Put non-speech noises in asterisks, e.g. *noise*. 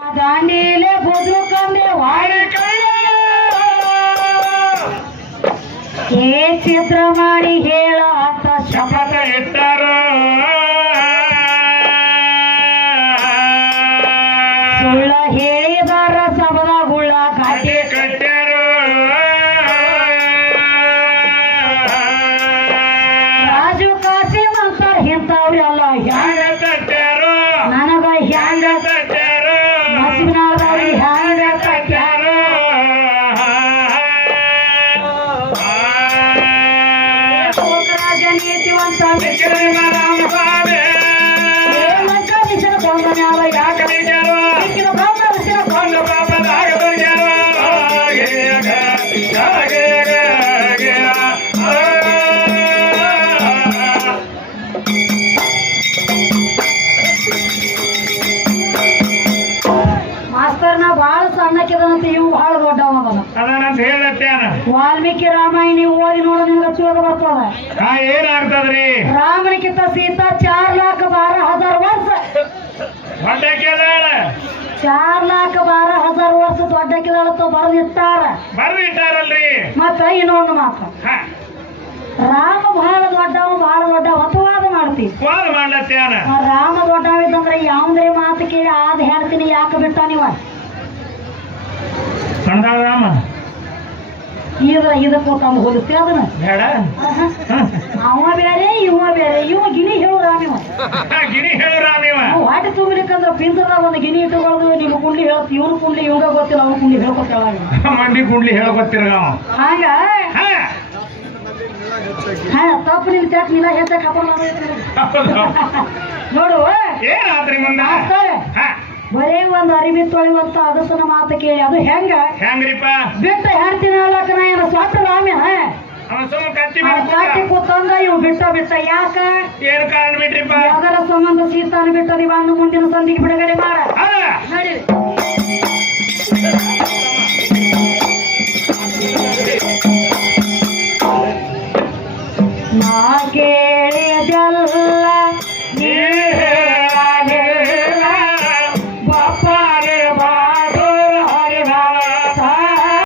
ದಾಂಡೀಲೆ ಬದುಕಂದೆ ವಾಡಿ ಏ ಚಿತ್ರ ಮಾಡಿ ಹೇಳ ಅಂತ ಶಪಥ ಇಟ್ಟರು ಸುಳ್ಳ ಹೇಳಿದಾರ ಸಬದ ಗುಳ್ಳ ಕಾಟಿ ಕಟ್ಟಿ ಕಟ್ಟ್ಯಾರು ರಾಜು ಕಾಸಿ ಅಂತಾರ ಇಂಥವ್ರೆಲ್ಲ ಹ್ಯಾಂಗ ನನಗ ಹ್ಯಾಂಗ ಒಂದು ಪಾಪದಾಗ ದುರ್ಗ್ಯಾರು ಗೇಗ, ಗೇಗ, ಗೇಗ, ಆ. ಮಾಸ್ತರ್ ನಾ ಬಾಳ ಸಣ್ಣಕ್ಕಿದನಂತ ಇವು ಬಹಳ ದೊಡ್ಡವನ ಹೇಳತ್ತೇನ ವಾಲ್ಮೀಕಿ ರಾಮಾಯಣ ಓದಿ ನೋಡ ನಿಮ್ಗೆ ತಿಳಿದು ಬರ್ತದ. ಹಾ ಏನಾಗ್ತದ್ರಿ? ರಾಮನಿಗಿಂತ ಸೀತಾ ಚಾರ್ ಲಾಖ ಬಾರ ಹಜಾರ್ ವರ್ಷ. ಕೇಳಾಳ ಚಾರ್ ಲಾಖ ಬಾರ ಹಜಾರ್ ವರ್ಷ ದೊಡ್ಡಕ್ಕಿದಳತ್ತು ಬರೆದಿಟ್ಟಾರ. ಬರ್ದಿಟ್ಟಾರಲ್ರಿ. ಮತ್ತ ಇನ್ನೊಂದು ಮಾತು. ರಾಮ ಬಹಳ ದೊಡ್ಡವ ಬಹಳ ದೊಡ್ಡ ಅಪವಾದ ಮಾಡ್ತೀವಿ ರಾಮ ದೊಡ್ಡವಿದ್ದಂದ್ರೆ ಯಾವುದೇ ಮಾತು ಕೇಳಿ ಆದ ಹೇಳ್ತೀನಿ ಯಾಕೆ ಬಿಟ್ಟ ನೀವ? ಇದ ಇದಕ್ಕೂ ತಂದು ಹೋಲಿಸ್ತೀವಿ ಅದನ್ನ? ಬೇಡ. ಆಹಾ. ಅವ ಬೇರೆ ಇವ ಬೇರೆ. ಇವ ಗಿಣಿ ಹೇಳು ರಾಮಿವ *laughs* ಗಿಣಿ ಹೇಳು ರಾಮಿವ ಒಂದು ಗಿಣಿ ಇಟ್ಟುಕೊಳ್ಳೋದು ನಿಮ್ಮ ಕುಂಡ್ಲಿ ಹೇಳ್ತಿ ಇವ್ನ ಕುಂಡ್ಲಿ ಇವಂಗ ಗೊತ್ತಿಲ್ಲ ಅವ್ನ ಕುಂಡ್ಲಿ ಹೇಳ್ಕೊತೇವ ಮಂಡಿ ಕುಂಡ್ಲಿ ಹಂಗ? ಹಾ. ತಪ್ಪು ನಿನ್ ಚಾಟ್ ನಿಲ್ಲ ಹೆಚ್ಚಕ್ ಹಾಕೊಂಡ್ ನೋಡು. ಮುಂದ? ಬರೇ ಒಂದು ಅರಿವಿ ತೊಳಿವಂತ ಅದಸನ ಮಾತು ಕೇಳಿ ಅದು ಹೆಂಗ? ಹೆಂಗ್ರಿಪ್ಪ? ಬಿಟ್ಟು ಹೇಳ್ತೀನಿ ಹೇಳಕ್ಕ ನಾ ಏನು ಸ್ವಾತ ರಾಮ್ಯ ಕಟ್ಟಿ ಕತ್ತಿ ಆ ಕಾಟಿ ಮೇಲೆ ಕೂತಂದ ಇವ್ ಬಿಟ್ಟ ಬಿಟ್ಟ. ಯಾಕ? ಏನು ಕಾರಣ ಬಿಟ್ರಿಪ್ಪ? ಯಾವ್ದಾರ ಸಂಬಂಧ ಸೀತಾನ ಬಿಟ್ಟದಿ ಬಂದು ಮುಂದಿನ ಸಂದಿಗೆ ಬಿಡುಗಡೆ ಮಾಡ. ನಡಿ. ನಾ ಕೇಳಿದೆಲ್ಲ